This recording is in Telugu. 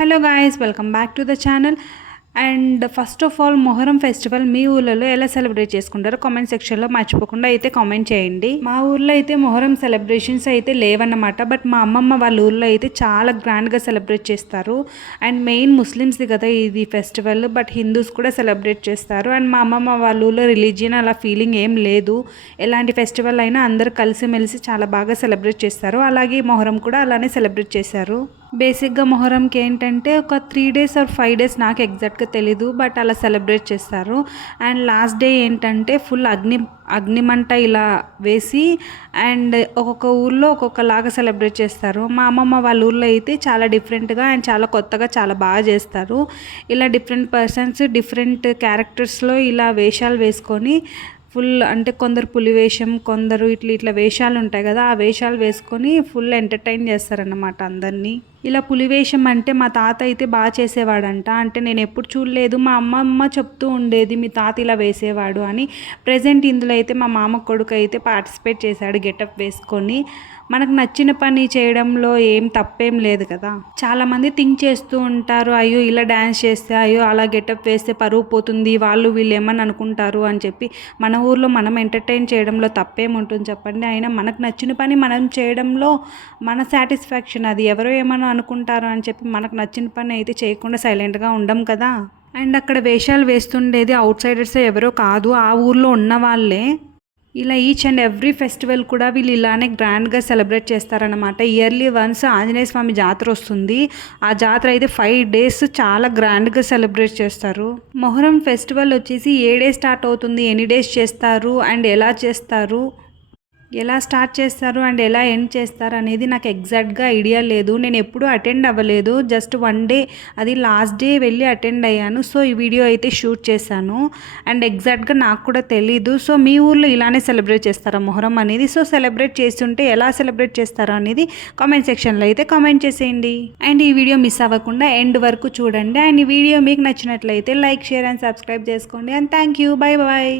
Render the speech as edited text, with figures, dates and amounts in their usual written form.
Hello guys, welcome back to the channel. And first of all, Muharram festival మీ ఊళ్ళలో ఎలా సెలబ్రేట్ చేసుకుంటారో కామెంట్ సెక్షన్లో మర్చిపోకుండా అయితే కామెంట్ చేయండి. మా ఊర్లో అయితే మొహరం సెలబ్రేషన్స్ అయితే లేవన్నమాట. బట్ మా అమ్మమ్మ వాళ్ళ ఊర్లో అయితే చాలా గ్రాండ్గా సెలబ్రేట్ చేస్తారు. అండ్ మెయిన్ ముస్లిమ్స్ది కదా ఇది ఫెస్టివల్, బట్ హిందూస్ కూడా సెలబ్రేట్ చేస్తారు. అండ్ మా అమ్మమ్మ వాళ్ళ ఊర్లో రిలీజియన్ అలా ఫీలింగ్ ఏం లేదు. ఎలాంటి ఫెస్టివల్ అయినా అందరూ కలిసిమెలిసి చాలా బాగా సెలబ్రేట్ చేస్తారు. అలాగే మొహరం కూడా అలానే సెలబ్రేట్ చేశారు. బేసిక్గా మొహరంకి ఏంటంటే ఒక 3 days ఆర్ 5 days, నాకు ఎగ్జాక్ట్గా తెలీదు, బట్ అలా సెలబ్రేట్ చేస్తారు. అండ్ లాస్ట్ డే ఏంటంటే ఫుల్ అగ్నిమంట ఇలా వేసి అండ్ ఒక్కొక్క ఊర్లో ఒక్కొక్కలాగా సెలబ్రేట్ చేస్తారు. మా అమ్మమ్మ వాళ్ళ ఊర్లో అయితే చాలా డిఫరెంట్గా అండ్ చాలా కొత్తగా చాలా బాగా చేస్తారు. ఇలా డిఫరెంట్ పర్సన్స్ డిఫరెంట్ క్యారెక్టర్స్లో ఇలా వేషాలు వేసుకొని ఫుల్, అంటే కొందరు పులి వేషం, కొందరు ఇట్లా వేషాలు ఉంటాయి కదా, ఆ వేషాలు వేసుకొని ఫుల్ ఎంటర్టైన్ చేస్తారన్నమాట అందరినీ. ఇలా పులి వేషం అంటే మా తాత అయితే బాగా చేసేవాడంట. అంటే నేను ఎప్పుడు చూడలేదు, మా అమ్మమ్మ చెప్తూ ఉండేది మీ తాత ఇలా వేసేవాడు అని. ప్రజెంట్ ఇందులో అయితే మా మామ కొడుకు అయితే పార్టిసిపేట్ చేశాడు గెటప్ వేసుకొని. మనకు నచ్చిన పని చేయడంలో ఏం తప్పేం లేదు కదా. చాలామంది థింక్ చేస్తూ ఉంటారు, అయ్యో ఇలా డ్యాన్స్ చేస్తే, అయ్యో అలా గెటప్ వేస్తే పరువు పోతుంది, వాళ్ళు వీళ్ళు ఏమని అనుకుంటారు అని చెప్పి. మన ఊర్లో మనం ఎంటర్టైన్ చేయడంలో తప్పేముంటుంది చెప్పండి. అయినా మనకు నచ్చిన పని మనం చేయడంలో మన సాటిస్ఫాక్షన్ అది. ఎవరో ఏమన్నా అనుకుంటారు అని చెప్పి మనకు నచ్చిన పని అయితే చేయకుండా సైలెంట్గా ఉండం కదా. అండ్ అక్కడ వేషాలు వేస్తుండేది అవుట్ సైడర్స్ ఎవరో కాదు, ఆ ఊర్లో ఉన్న వాళ్ళే. ఇలా ఈచ్ అండ్ ఎవ్రీ ఫెస్టివల్ కూడా వీళ్ళు ఇలానే గ్రాండ్గా సెలబ్రేట్ చేస్తారనమాట. ఇయర్లీ వన్స్ ఆంజనేయ స్వామి జాతర వస్తుంది. ఆ జాతర అయితే 5 days చాలా గ్రాండ్గా సెలబ్రేట్ చేస్తారు. మొహరం ఫెస్టివల్ వచ్చేసి ఏ డే స్టార్ట్ అవుతుంది, ఎన్ని డేస్ చేస్తారు అండ్ ఎలా చేస్తారు, ఎలా స్టార్ట్ చేస్తారు అండ్ ఎలా ఎండ్ చేస్తారు అనేది నాకు ఎగ్జాక్ట్గా ఐడియా లేదు. నేను ఎప్పుడూ అటెండ్ అవ్వలేదు, జస్ట్ 1 day, అది లాస్ట్ డే వెళ్ళి అటెండ్ అయ్యాను. సో ఈ వీడియో అయితే షూట్ చేశాను అండ్ ఎగ్జాక్ట్గా నాకు కూడా తెలీదు. సో మీ ఊర్లో ఇలానే సెలబ్రేట్ చేస్తారా మొహరం అనేది? సో సెలబ్రేట్ చేస్తుంటే ఎలా సెలబ్రేట్ చేస్తారో అనేది కామెంట్ సెక్షన్లో అయితే కామెంట్ చేసేయండి. అండ్ ఈ వీడియో మిస్ అవ్వకుండా ఎండ్ వరకు చూడండి. అండ్ ఈ వీడియో మీకు నచ్చినట్లయితే లైక్, షేర్ అండ్ సబ్స్క్రైబ్ చేసుకోండి. And thank you. Bye bye.